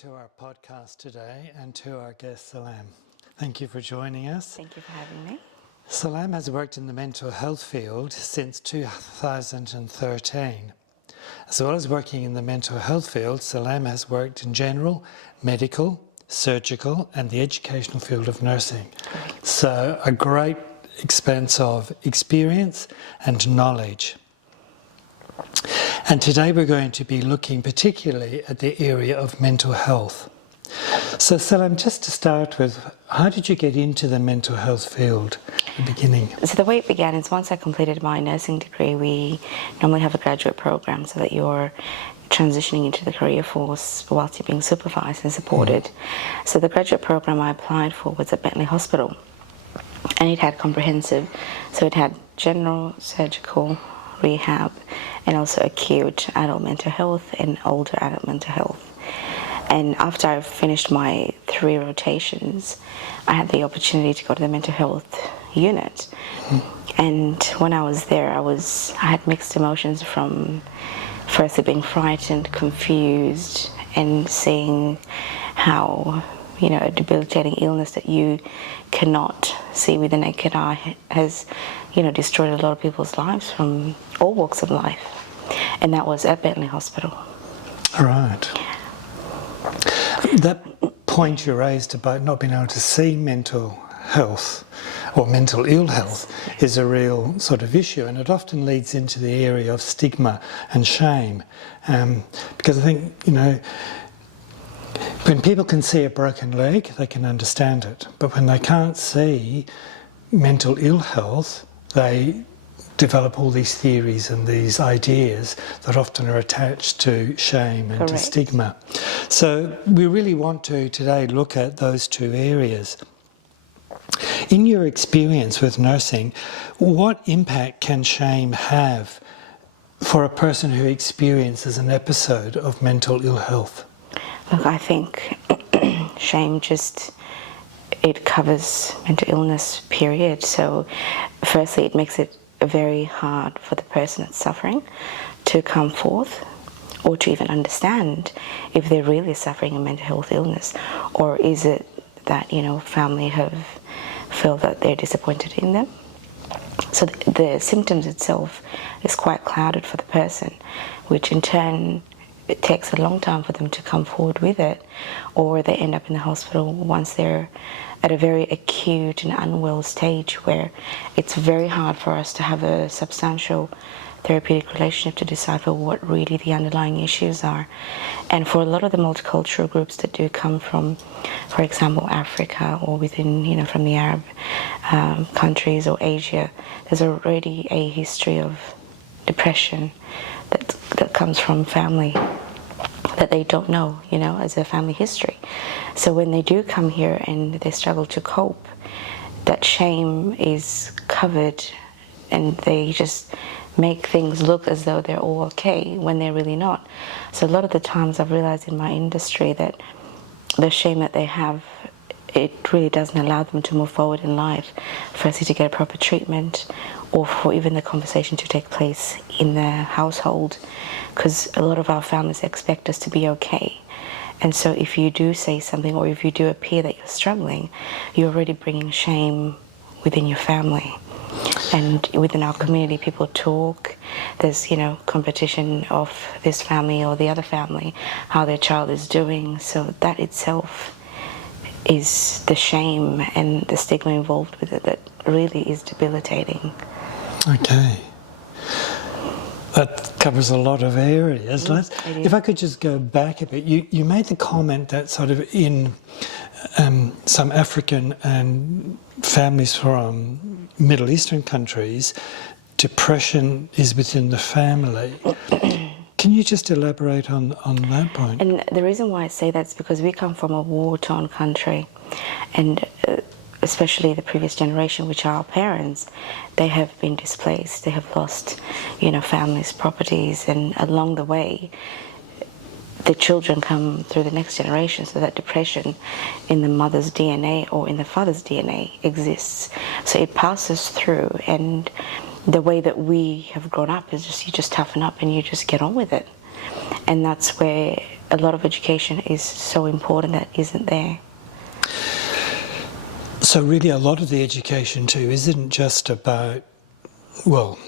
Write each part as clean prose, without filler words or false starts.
to our podcast today and to our guest Salam. Thank you for joining us. Thank you for having me. Salam has worked in the mental health field since 2013. As well as working in the mental health field, Salam has worked in general, medical, surgical and the educational field of nursing. Correct. So a great expanse of experience and knowledge. And today we're going to be looking particularly at the area of mental health. So Salam, just to start with, how did you get into the mental health field at the beginning? So the way it began is once I completed my nursing degree, we normally have a graduate program so that you're transitioning into the career force whilst you're being supervised and supported. So the graduate program I applied for was at Bentley Hospital, and it had comprehensive, so it had general, surgical, rehab, and also acute adult mental health and older adult mental health. And after I finished my 3 rotations, I had the opportunity to go to the mental health unit. And when I was there, I had mixed emotions from firstly being frightened, confused, and seeing how, a debilitating illness that you cannot see with the naked eye has, destroyed a lot of people's lives from all walks of life. And that was at Bentley Hospital. Right. That point you raised about not being able to see mental health or mental ill health is a real sort of issue, and it often leads into the area of stigma and shame. Because I think, when people can see a broken leg, they can understand it. But when they can't see mental ill health, they develop all these theories and these ideas that often are attached to shame and Correct. to stigma. So we really want to today look at those 2 areas. In your experience with nursing, what impact can shame have for a person who experiences an episode of mental ill health? Look, I think shame it covers mental illness, period. So firstly, it makes it very hard for the person that's suffering to come forth or to even understand if they're really suffering a mental health illness, or is it that, family have felt that they're disappointed in them. So the symptoms itself is quite clouded for the person, which in turn it takes a long time for them to come forward with it, or they end up in the hospital once they're at a very acute and unwell stage where it's very hard for us to have a substantial therapeutic relationship to decipher what really the underlying issues are. And for a lot of the multicultural groups that do come from, for example, Africa or within, from the Arab countries or Asia, there's already a history of depression that comes from family that they don't know, as a family history. So when they do come here and they struggle to cope, that shame is covered and they just make things look as though they're all okay when they're really not. So a lot of the times I've realized in my industry that the shame that they have, it really doesn't allow them to move forward in life. Firstly, to get a proper treatment, or for even the conversation to take place in their household, because a lot of our families expect us to be okay. And so if you do say something, or if you do appear that you're struggling, you're already bringing shame within your family. And within our community, people talk. There's, competition of this family or the other family, how their child is doing. So that itself is the shame and the stigma involved with it that really is debilitating. Okay. That covers a lot of areas. If I could just go back a bit, you made the comment that sort of in some African and families from Middle Eastern countries, depression is within the family. Can you just elaborate on that point? And the reason why I say that is because we come from a war-torn country, and especially the previous generation, which are our parents, they have been displaced. They have lost, families, properties, and along the way, the children come through the next generation, so that depression in the mother's DNA or in the father's DNA exists. So it passes through, and the way that we have grown up is you just toughen up and you just get on with it. And that's where a lot of education is so important that isn't there. So really a lot of the education too isn't just about, well,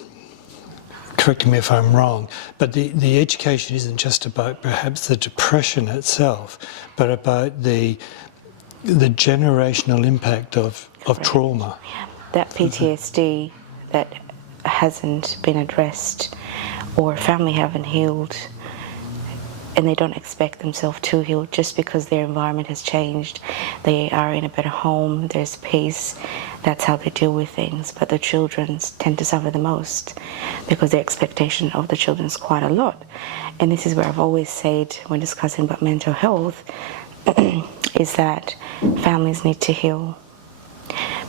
correct me if I'm wrong, but the education isn't just about perhaps the depression itself, but about the generational impact of trauma. Yeah. That PTSD that hasn't been addressed, or family haven't healed, and they don't expect themselves to heal just because their environment has changed. They are in a better home, there's peace, that's how they deal with things. But the children tend to suffer the most because the expectation of the children is quite a lot. And this is where I've always said when discussing about mental health is that families need to heal.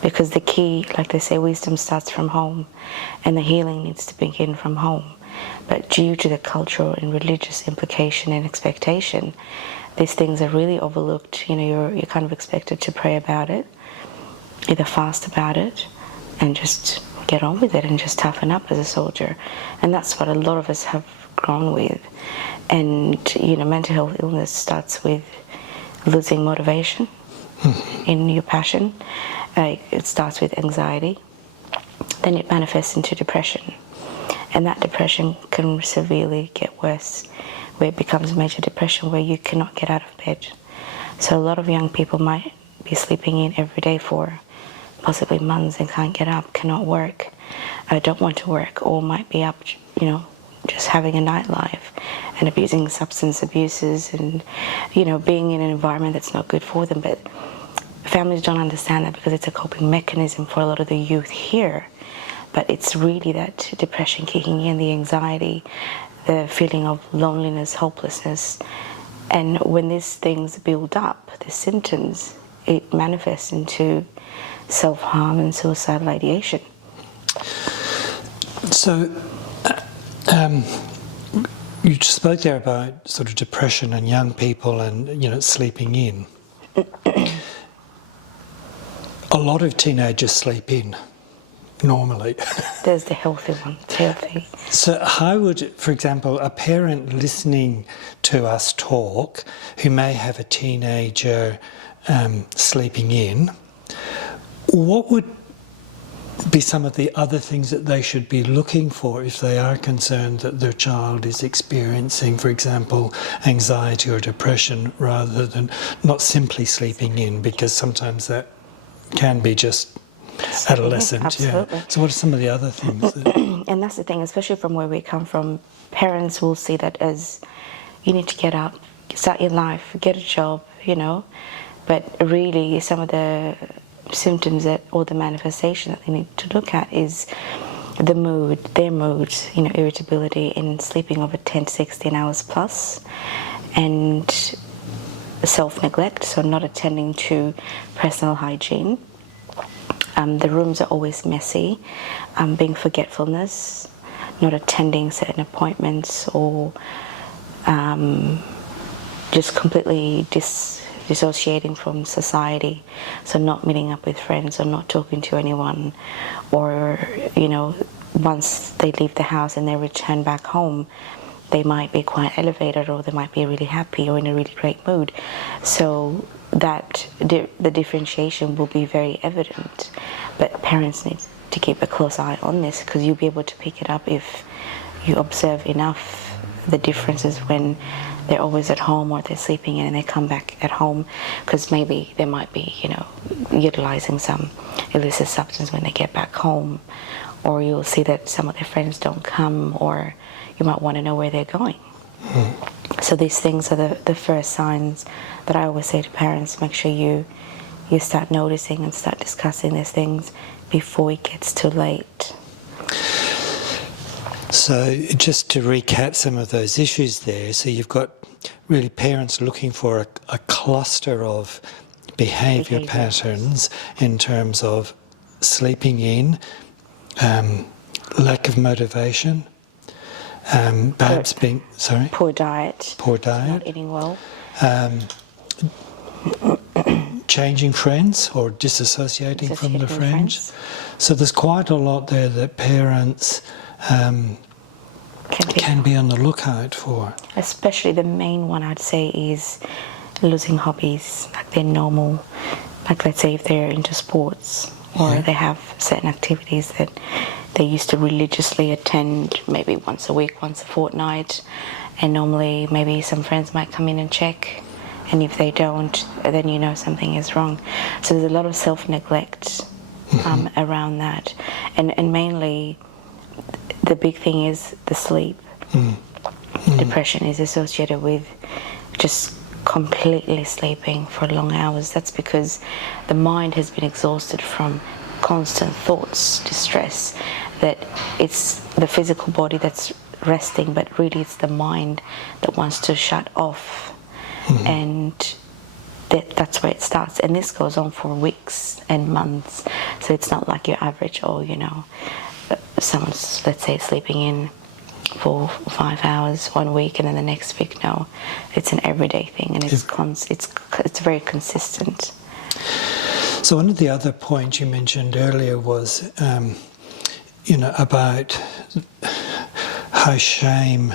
Because the key, like they say, wisdom starts from home, and the healing needs to begin from home. But due to the cultural and religious implication and expectation, these things are really overlooked. You know, you're kind of expected to pray about it, either fast about it, and just get on with it and just toughen up as a soldier. And that's what a lot of us have grown with. And, you know, mental health illness starts with losing motivation in your passion. It starts with anxiety. Then it manifests into depression. And that depression can severely get worse, where it becomes major depression where you cannot get out of bed. So a lot of young people might be sleeping in every day for possibly months and can't get up, cannot work, don't want to work, or might be up, you know, just having a nightlife and abusing substance abuses and, you know, being in an environment that's not good for them. But families don't understand that because it's a coping mechanism for a lot of the youth here. But it's really that depression kicking in, the anxiety, the feeling of loneliness, hopelessness. And when these things build up, the symptoms, it manifests into self-harm and suicidal ideation. So, you spoke there about sort of depression and young people and, you know, sleeping in. A lot of teenagers sleep in. Normally. There's the healthy one, it's healthy. So how would, for example, a parent listening to us talk who may have a teenager sleeping in, what would be some of the other things that they should be looking for if they are concerned that their child is experiencing, for example, anxiety or depression, rather than not simply sleeping in, because sometimes that can be just adolescent. Absolutely. Yeah. So what are some of the other things? And that's the thing, especially from where we come from, parents will see that as you need to get up, start your life, get a job, you know. But really some of the symptoms that, or the manifestation that they need to look at is the mood, their mood, you know, irritability and sleeping over 10 to 16 hours plus, and self-neglect, so not attending to personal hygiene. The rooms are always messy, being forgetfulness, not attending certain appointments, or just completely dissociating from society, so not meeting up with friends or not talking to anyone, or, you know, once they leave the house and they return back home, they might be quite elevated, or they might be really happy or in a really great mood. So that the differentiation will be very evident, but parents need to keep a close eye on this, because you'll be able to pick it up if you observe enough the differences when they're always at home or they're sleeping in and they come back at home, because maybe they might be, you know, utilizing some illicit substance when they get back home, or you'll see that some of their friends don't come, or you might want to know where they're going. So these things are the first signs that I always say to parents: make sure you start noticing and start discussing these things before it gets too late. So just to recap some of those issues there, so you've got really parents looking for a cluster of behaviour patterns in terms of sleeping in, lack of motivation, perhaps being, poor diet, not eating well, changing friends or disassociating from the friends. So there's quite a lot there that parents can be on the lookout for. Especially the main one I'd say is losing hobbies, like their normal, like let's say if they're into sports or they have certain activities that they used to religiously attend maybe once a week, once a fortnight, and normally maybe some friends might come in and check, and if they don't, then you know something is wrong. So there's a lot of self-neglect around that, and mainly the big thing is the sleep. Depression is associated with just completely sleeping for long hours. That's because the mind has been exhausted from constant thoughts, distress, that it's the physical body that's resting, but really it's the mind that wants to shut off. And that's where it starts, and this goes on for weeks and months. So it's not like your average, someone's, let's say, sleeping in for 5 hours 1 week and then the next week. No, it's an everyday thing, and it's very consistent. So one of the other points you mentioned earlier was about how shame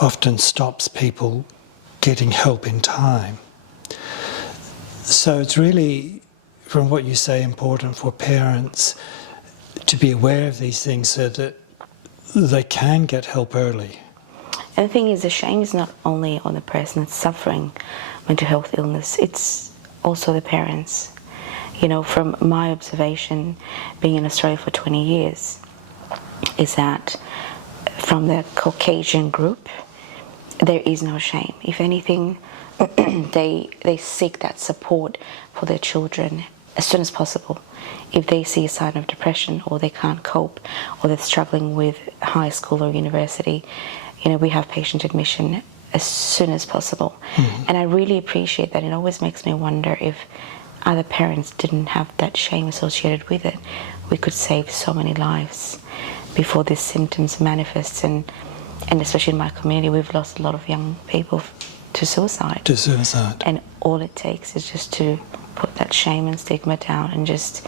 often stops people getting help in time. So it's really, from what you say, important for parents to be aware of these things so that they can get help early. And the thing is, the shame is not only on the person that's suffering mental health illness, it's also the parents. From my observation, being in Australia for 20 years, is that from the Caucasian group, there is no shame. If anything, they seek that support for their children as soon as possible. If they see a sign of depression, or they can't cope, or they're struggling with high school or university, we have patient admission as soon as possible. And I really appreciate that. It always makes me wonder if other parents didn't have that shame associated with it, we could save so many lives before these symptoms manifest. And especially in my community, we've lost a lot of young people to suicide. And all it takes is just to put that shame and stigma down, and just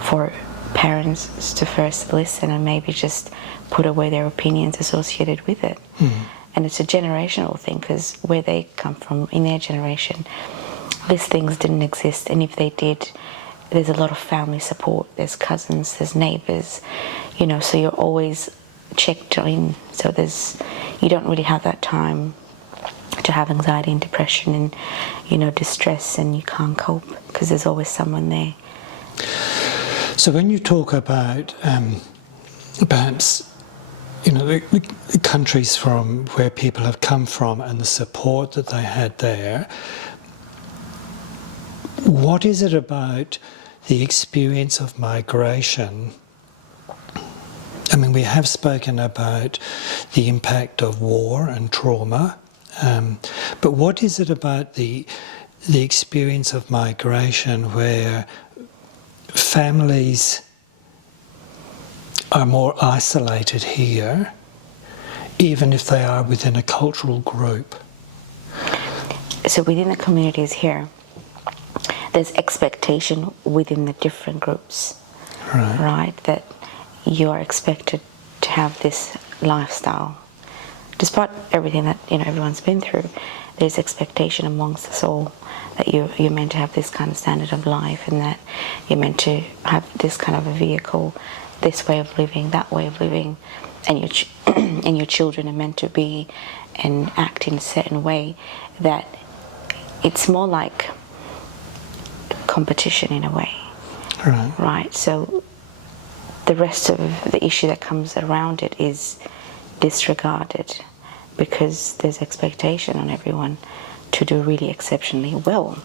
for parents to first listen and maybe just put away their opinions associated with it. And it's a generational thing, because where they come from, in their generation, these things didn't exist, and if they did, there's a lot of family support. There's cousins, there's neighbours, so you're always checked in. So you don't really have that time to have anxiety and depression and distress, and you can't cope because there's always someone there. So when you talk about perhaps the countries from where people have come from and the support that they had there, what is it about the experience of migration? I mean, we have spoken about the impact of war and trauma, but what is it about the experience of migration where families are more isolated here, even if they are within a cultural group? So within the communities here, there's expectation within the different groups, right? That you are expected to have this lifestyle. Despite everything that everyone's been through, there's expectation amongst us all that you're meant to have this kind of standard of life, and that you're meant to have this kind of a vehicle, this way of living, that way of living, and your children are meant to be and act in a certain way, that it's more like competition in a way. Right? So the rest of the issue that comes around it is disregarded, because there's expectation on everyone to do really exceptionally well.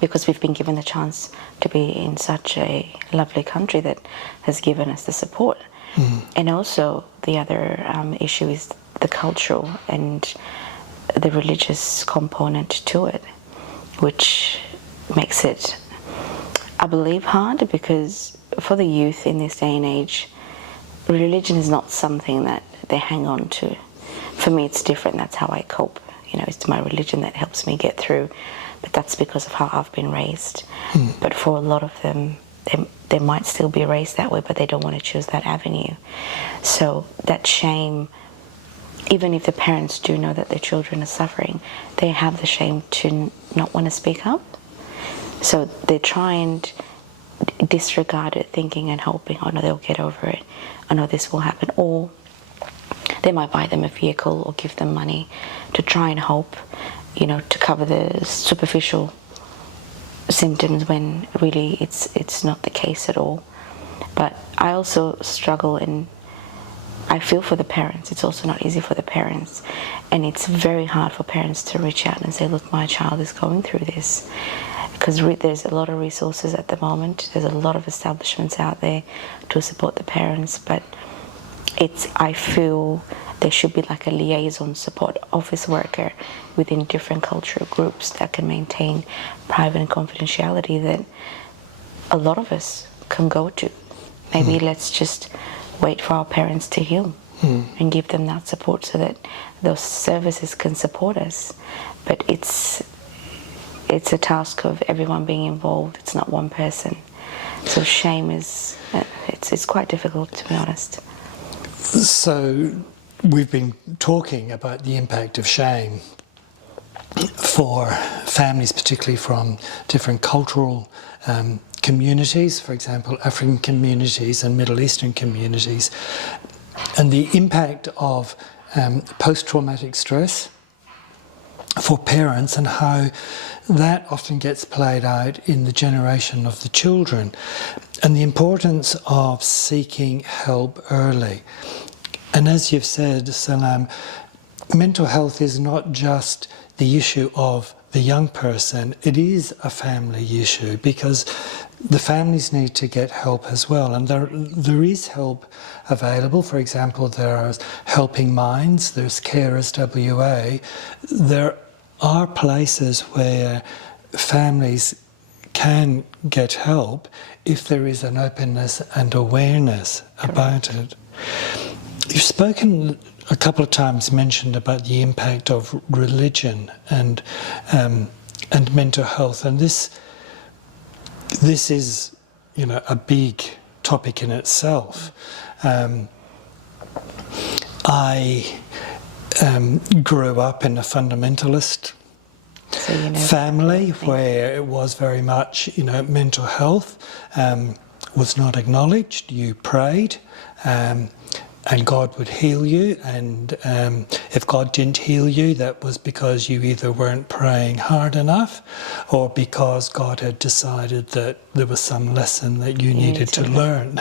Because we've been given the chance to be in such a lovely country that has given us the support. And also the other issue is the cultural and the religious component to it, which makes it, I believe, hard, because for the youth in this day and age, religion is not something that they hang on to. For me, it's different. That's how I cope. It's my religion that helps me get through, but that's because of how I've been raised. But for a lot of them, they might still be raised that way, but they don't want to choose that avenue. So that shame, even if the parents do know that their children are suffering, they have the shame to not want to speak up. So they try and disregard it, thinking and hoping, oh no, they'll get over it, oh no, this will happen. Or they might buy them a vehicle or give them money to try and hope, to cover the superficial symptoms, when really it's not the case at all. But I also struggle, and I feel for the parents. It's also not easy for the parents, and it's very hard for parents to reach out and say, look, my child is going through this, because there's a lot of resources at the moment. There's a lot of establishments out there to support the parents, but I feel there should be like a liaison support office worker within different cultural groups that can maintain private and confidentiality that a lot of us can go to. Maybe let's just wait for our parents to heal and give them that support so that those services can support us. But it's a task of everyone being involved. It's not one person. So shame is, it's quite difficult, to be honest. So we've been talking about the impact of shame for families, particularly from different cultural communities, for example, African communities and Middle Eastern communities, and the impact of post-traumatic stress for parents and how that often gets played out in the generation of the children, and the importance of seeking help early. And as you've said, Salam, mental health is not just the issue of the young person, it is a family issue, because the families need to get help as well. And there is help available. For example, there are Helping Minds, there's Carers WA. There are places where families can get help if there is an openness and awareness about it. You've spoken a couple of times, mentioned about the impact of religion and mental health, and this is, a big topic in itself. I grew up in a fundamentalist family where it was very much, mental health was not acknowledged. You prayed, and God would heal you, and if God didn't heal you, that was because you either weren't praying hard enough or because God had decided that there was some lesson that you needed to learn.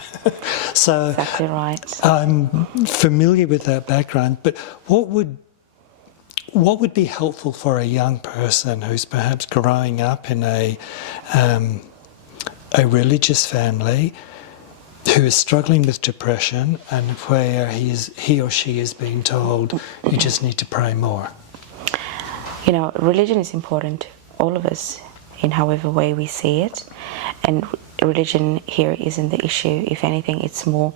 So exactly right. I'm familiar with that background, but what would be helpful for a young person who's perhaps growing up in a religious family, who is struggling with depression, and where he or she is being told, you just need to pray more? Religion is important, all of us, in however way we see it. And religion here isn't the issue. If anything, it's more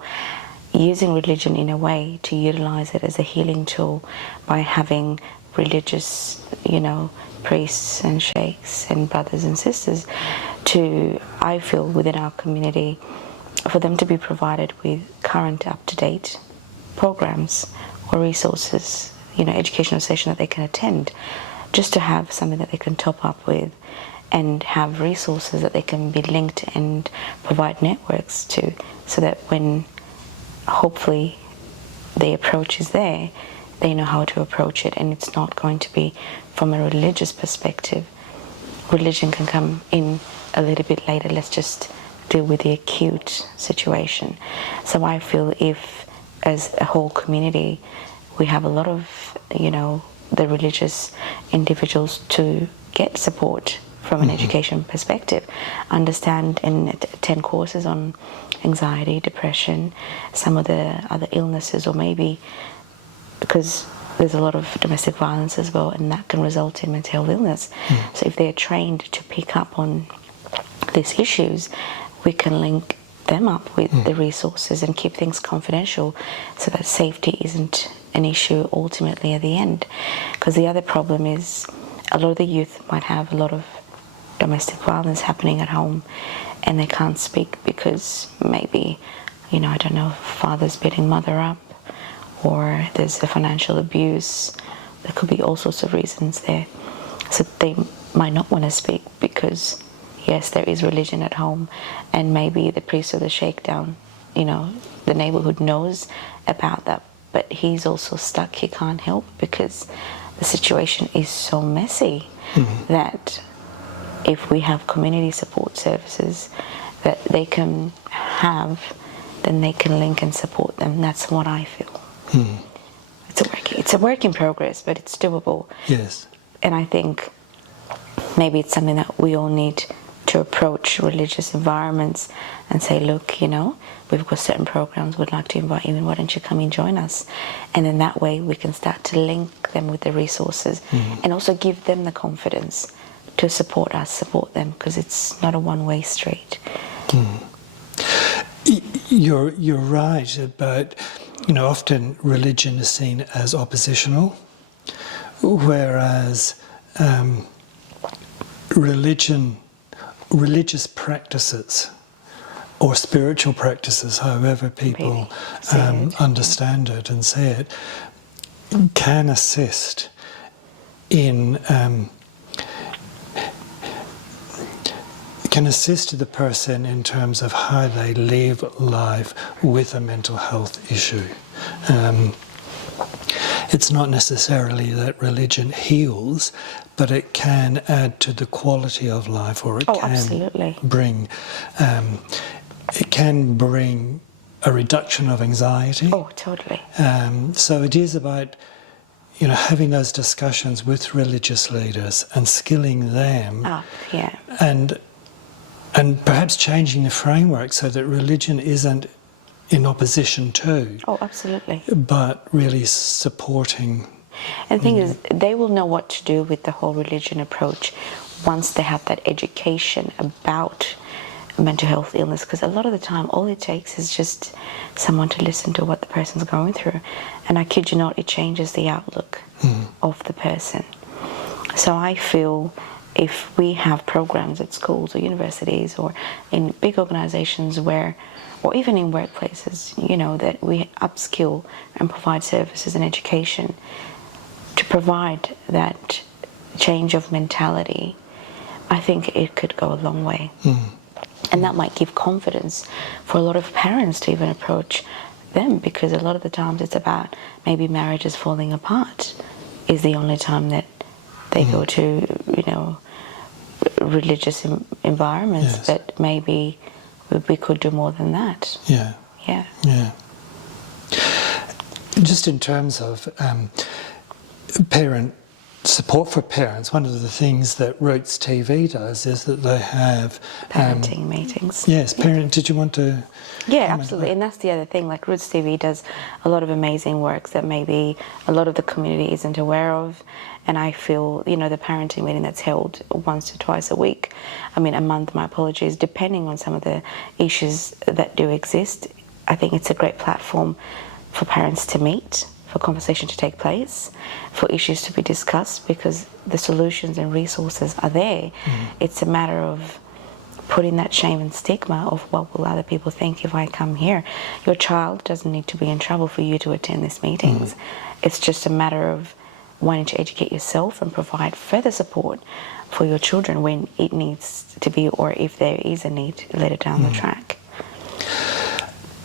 using religion in a way to utilize it as a healing tool by having religious, priests and sheikhs and brothers and sisters to, I feel, within our community, for them to be provided with current, up-to-date programs or resources, educational session that they can attend, just to have something that they can top up with and have resources that they can be linked and provide networks to, so that when hopefully the approach is there, they know how to approach it, and it's not going to be from a religious perspective. Religion can come in a little bit later. Let's just deal with the acute situation. So I feel if, as a whole community, we have a lot of, the religious individuals to get support from an education perspective, understand and attend courses on anxiety, depression, some of the other illnesses, or maybe because there's a lot of domestic violence as well, and that can result in mental health illness. So if they're trained to pick up on these issues, we can link them up with the resources and keep things confidential so that safety isn't an issue ultimately at the end. Because the other problem is a lot of the youth might have a lot of domestic violence happening at home, and they can't speak because maybe, I don't know, father's beating mother up, or there's a financial abuse. There could be all sorts of reasons there. So they might not want to speak because, yes, there is religion at home, and maybe the priest or the shakedown, the neighborhood knows about that, but he's also stuck. He can't help because the situation is so messy that if we have community support services that they can have, then they can link and support them. That's what I feel. It's a work in progress, but it's doable. Yes. And I think maybe it's something that we all need to approach religious environments and say, look, we've got certain programs, we'd like to invite you in, why don't you come and join us? And then that way we can start to link them with the resources and also give them the confidence to support them, because it's not a one-way street. You're right about, often religion is seen as oppositional, whereas religious practices or spiritual practices, however people understand it and say it, can assist in the person in terms of how they live life with a mental health issue. It's not necessarily that religion heals, but it can add to the quality of life, or it can bring a reduction of anxiety. Oh, totally. So it is about, having those discussions with religious leaders and skilling them, and perhaps changing the framework so that religion isn't in opposition to. Oh, absolutely. But really supporting. And the thing is, they will know what to do with the whole religion approach once they have that education about mental health illness, because a lot of the time all it takes is just someone to listen to what the person's going through, and I kid you not, it changes the outlook of the person. So I feel if we have programs at schools or universities or in big organizations or even in workplaces, that we upskill and provide services and education to provide that change of mentality, I think it could go a long way. And that might give confidence for a lot of parents to even approach them, because a lot of the times it's about maybe marriages falling apart is the only time that they go to, religious environments, but maybe we could do more than that. Yeah. Just in terms of parent support for parents, one of the things that Roots TV does is that they have parenting meetings. Yes, did you want to? Yeah, absolutely. And that's the other thing, like Roots TV does a lot of amazing works that maybe a lot of the community isn't aware of. And I feel, the parenting meeting that's held once or twice a week, a month, my apologies, depending on some of the issues that do exist, I think it's a great platform for parents to meet, for conversation to take place, for issues to be discussed, because the solutions and resources are there. It's a matter of putting that shame and stigma of what will other people think if I come here. Your child doesn't need to be in trouble for you to attend these meetings. It's just a matter of wanting to educate yourself and provide further support for your children when it needs to be, or if there is a need later down the track.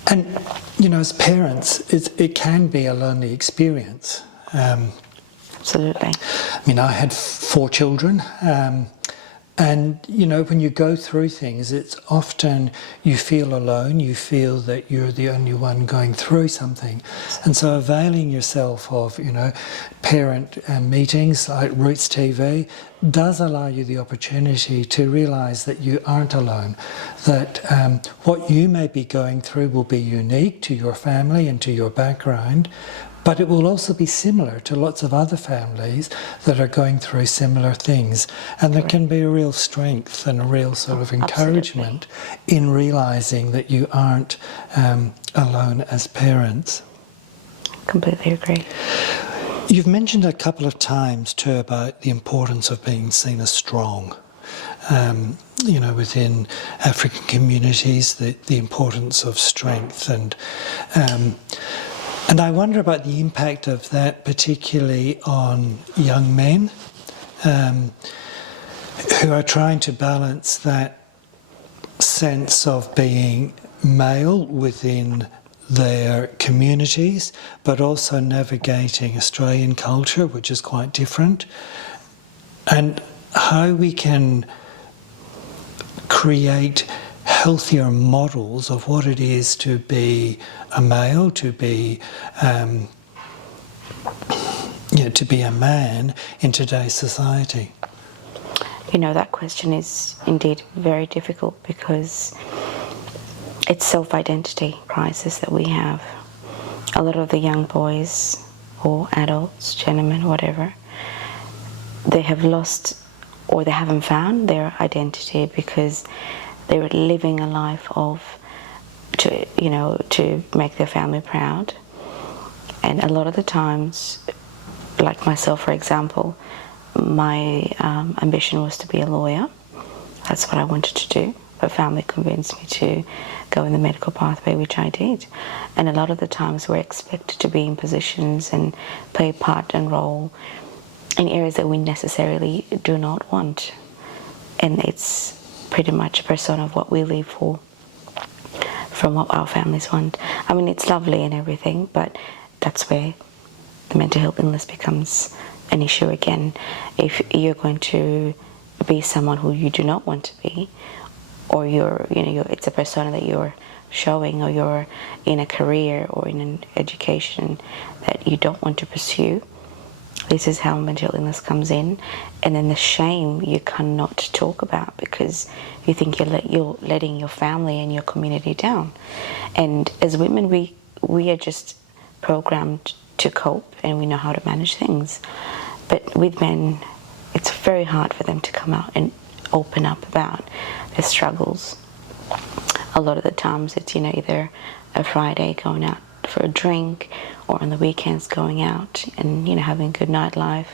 And, as parents, it can be a lonely experience. Absolutely. I had 4 children, and, when you go through things, it's often you feel alone, you feel that you're the only one going through something. And so availing yourself of, parent meetings like Roots TV does allow you the opportunity to realise that you aren't alone, that what you may be going through will be unique to your family and to your background, but it will also be similar to lots of other families that are going through similar things. And there can be a real strength and a real sort of encouragement in realising that you aren't alone as parents. Completely agree. You've mentioned a couple of times too about the importance of being seen as strong. within African communities, the importance of strength, and I wonder about the impact of that, particularly on young men who are trying to balance that sense of being male within their communities, but also navigating Australian culture, which is quite different, and how we can create healthier models of what it is to be a male, to be a man in today's society. That question is indeed very difficult because it's self-identity crisis that we have. A lot of the young boys or adults, gentlemen, whatever, they have lost or they haven't found their identity because they're living a life to make their family proud. And a lot of the times, like myself, for example, my ambition was to be a lawyer. That's what I wanted to do. But family convinced me to go in the medical pathway, which I did. And a lot of the times we're expected to be in positions and play a part and role in areas that we necessarily do not want. And it's pretty much a persona of what we live for, from what our families want. I mean, it's lovely and everything, but that's where the mental health illness becomes an issue again. If you're going to be someone who you do not want to be, or it's a persona that you're showing, or you're in a career or in an education that you don't want to pursue, this is how mental illness comes in. And then the shame you cannot talk about because you think you're letting your family and your community down. And as women, we are just programmed to cope, and we know how to manage things. But with men, it's very hard for them to come out and open up about their struggles. A lot of the times it's either a Friday going out for a drink, or on the weekends going out and having a good nightlife.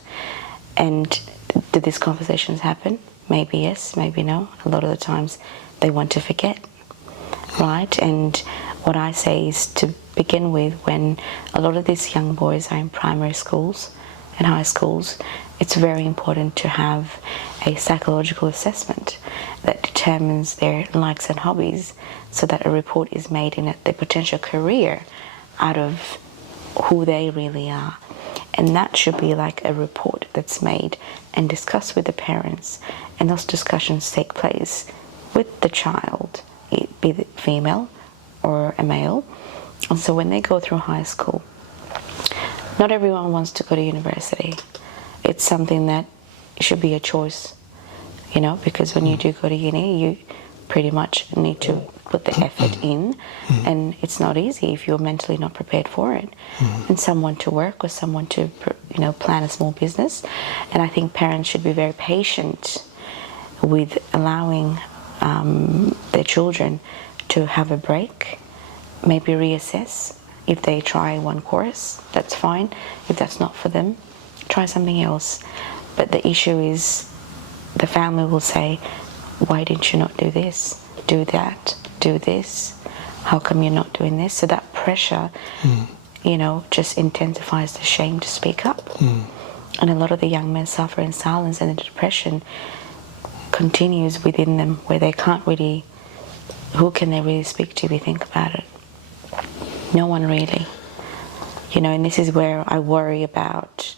And do these conversations happen? Maybe yes, maybe no. A lot of the times they want to forget, right? And what I say is, to begin with, when a lot of these young boys are in primary schools and high schools, it's very important to have a psychological assessment that determines their likes and hobbies, so that a report is made in their potential career out of who they really are. And that should be like a report that's made and discussed with the parents, and those discussions take place with the child, be it female or a male. And so when they go through high school, not everyone wants to go to university. It's something that should be a choice, because when you do go to uni, you pretty much need to put the effort in, and it's not easy if you're mentally not prepared for it. And someone to work, or someone to plan a small business. And I think parents should be very patient with allowing their children to have a break, maybe reassess. If they try one course, that's fine. If that's not for them, try something else. But the issue is, the family will say, why didn't you not do this, do that, do this? How come you're not doing this? So that pressure, just intensifies the shame to speak up. And a lot of the young men suffer in silence, and the depression continues within them, where they can't really, who can they really speak to if you think about it? No one really. And this is where I worry about,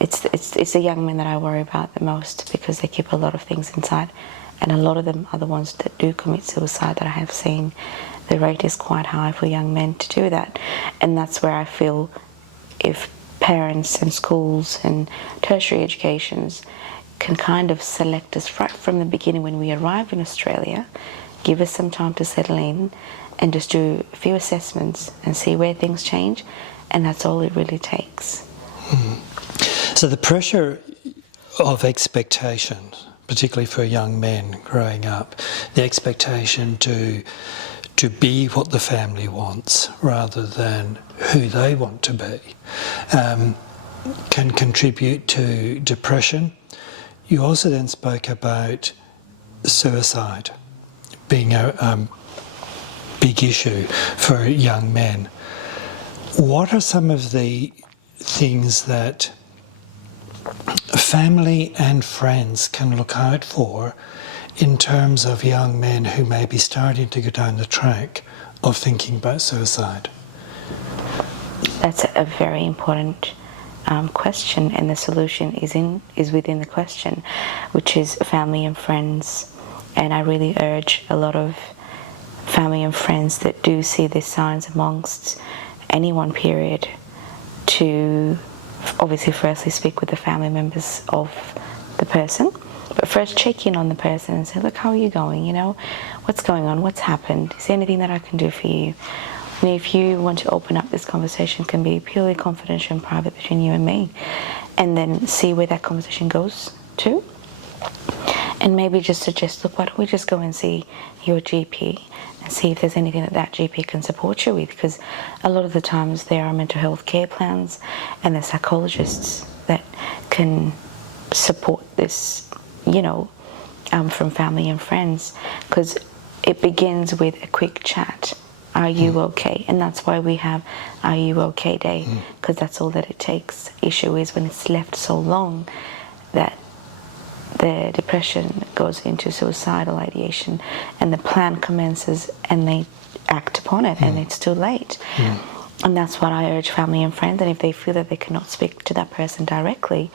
it's the young men that I worry about the most, because they keep a lot of things inside. And a lot of them are the ones that do commit suicide that I have seen. The rate is quite high for young men to do that. And that's where I feel, if parents and schools and tertiary educations can kind of select us right from the beginning when we arrive in Australia, give us some time to settle in, and just do a few assessments and see where things change. And that's all it really takes. So the pressure of expectations, particularly for young men growing up, the expectation to be what the family wants rather than who they want to be, can contribute to depression. You also then spoke about suicide being a big issue for young men, what are some of the things that family and friends can look out for in terms of young men who may be starting to go down the track of thinking about suicide? That's a very important question, and the solution is within the question, which is family and friends. And I really urge a lot of family and friends that do see these signs amongst any one period to obviously firstly speak with the family members of the person, but first check in on the person and say, look, how are you going? You know, what's going on? What's happened? Is there anything that I can do for you? And if you want to open up, this conversation can be purely confidential and private between you and me, and then see where that conversation goes to. And maybe just suggest, look, why don't we just go and see your GP and see if there's anything that GP can support you with, because a lot of the times there are mental health care plans and there's psychologists that can support this, you know, from family and friends, because it begins with a quick chat. Are you okay? And that's why we have Are You Okay Day, because that's all that it takes. The issue is when it's left so long that the depression goes into suicidal ideation and the plan commences and they act upon it and it's too late. And that's what I urge family and friends, and if they feel that they cannot speak to that person directly,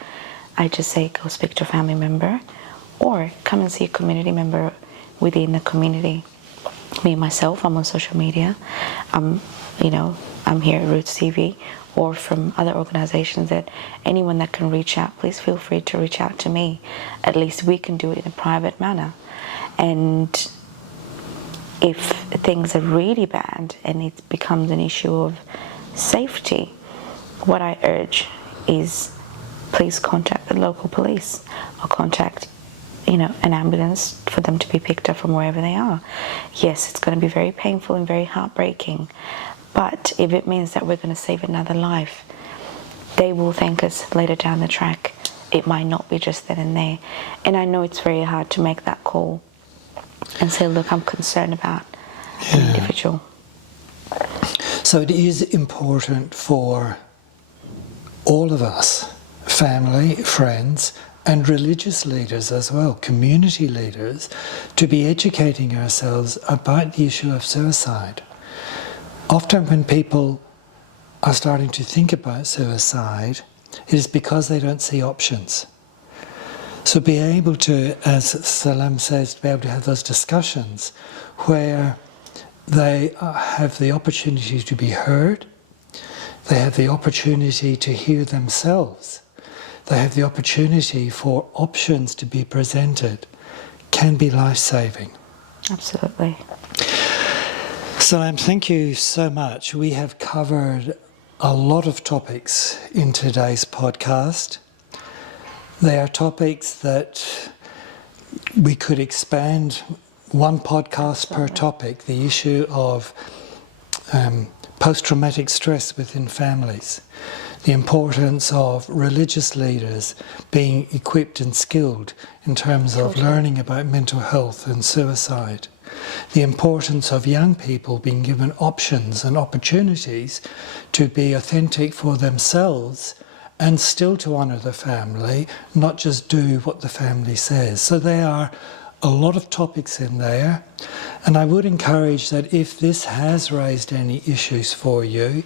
I just say go speak to a family member or come and see a community member within the community. Me, myself, I'm on social media. I'm here at Roots TV, or from other organisations, that anyone that can reach out, please feel free to reach out to me. At least we can do it in a private manner. And if things are really bad and it becomes an issue of safety, what I urge is please contact the local police or contact an ambulance for them to be picked up from wherever they are. Yes, it's going to be very painful and very heartbreaking, but if it means that we're going to save another life, they will thank us later down the track. It might not be just then and there. And I know it's very hard to make that call and say, look, I'm concerned about an individual. So it is important for all of us, family, friends, and religious leaders as well, community leaders, to be educating ourselves about the issue of suicide. Often when people are starting to think about suicide, it is because they don't see options. So be able to, as Salam says, to be able to have those discussions where they have the opportunity to be heard, they have the opportunity to hear themselves, they have the opportunity for options to be presented, can be life-saving. Absolutely. Salam, thank you so much. We have covered a lot of topics in today's podcast. They are topics that we could expand one podcast per topic, the issue of post-traumatic stress within families, the importance of religious leaders being equipped and skilled in terms of learning about mental health and suicide, the importance of young people being given options and opportunities to be authentic for themselves and still to honour the family, not just do what the family says. So there are a lot of topics in there, and I would encourage that if this has raised any issues for you,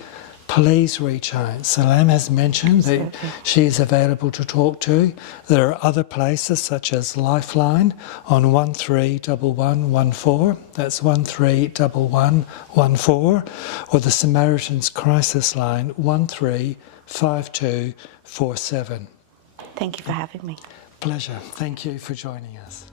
please reach out. Salam has mentioned that she is available to talk to. There are other places such as Lifeline on 131114, that's 131114, or the Samaritan's Crisis Line 135247. Thank you for having me. Pleasure. Thank you for joining us.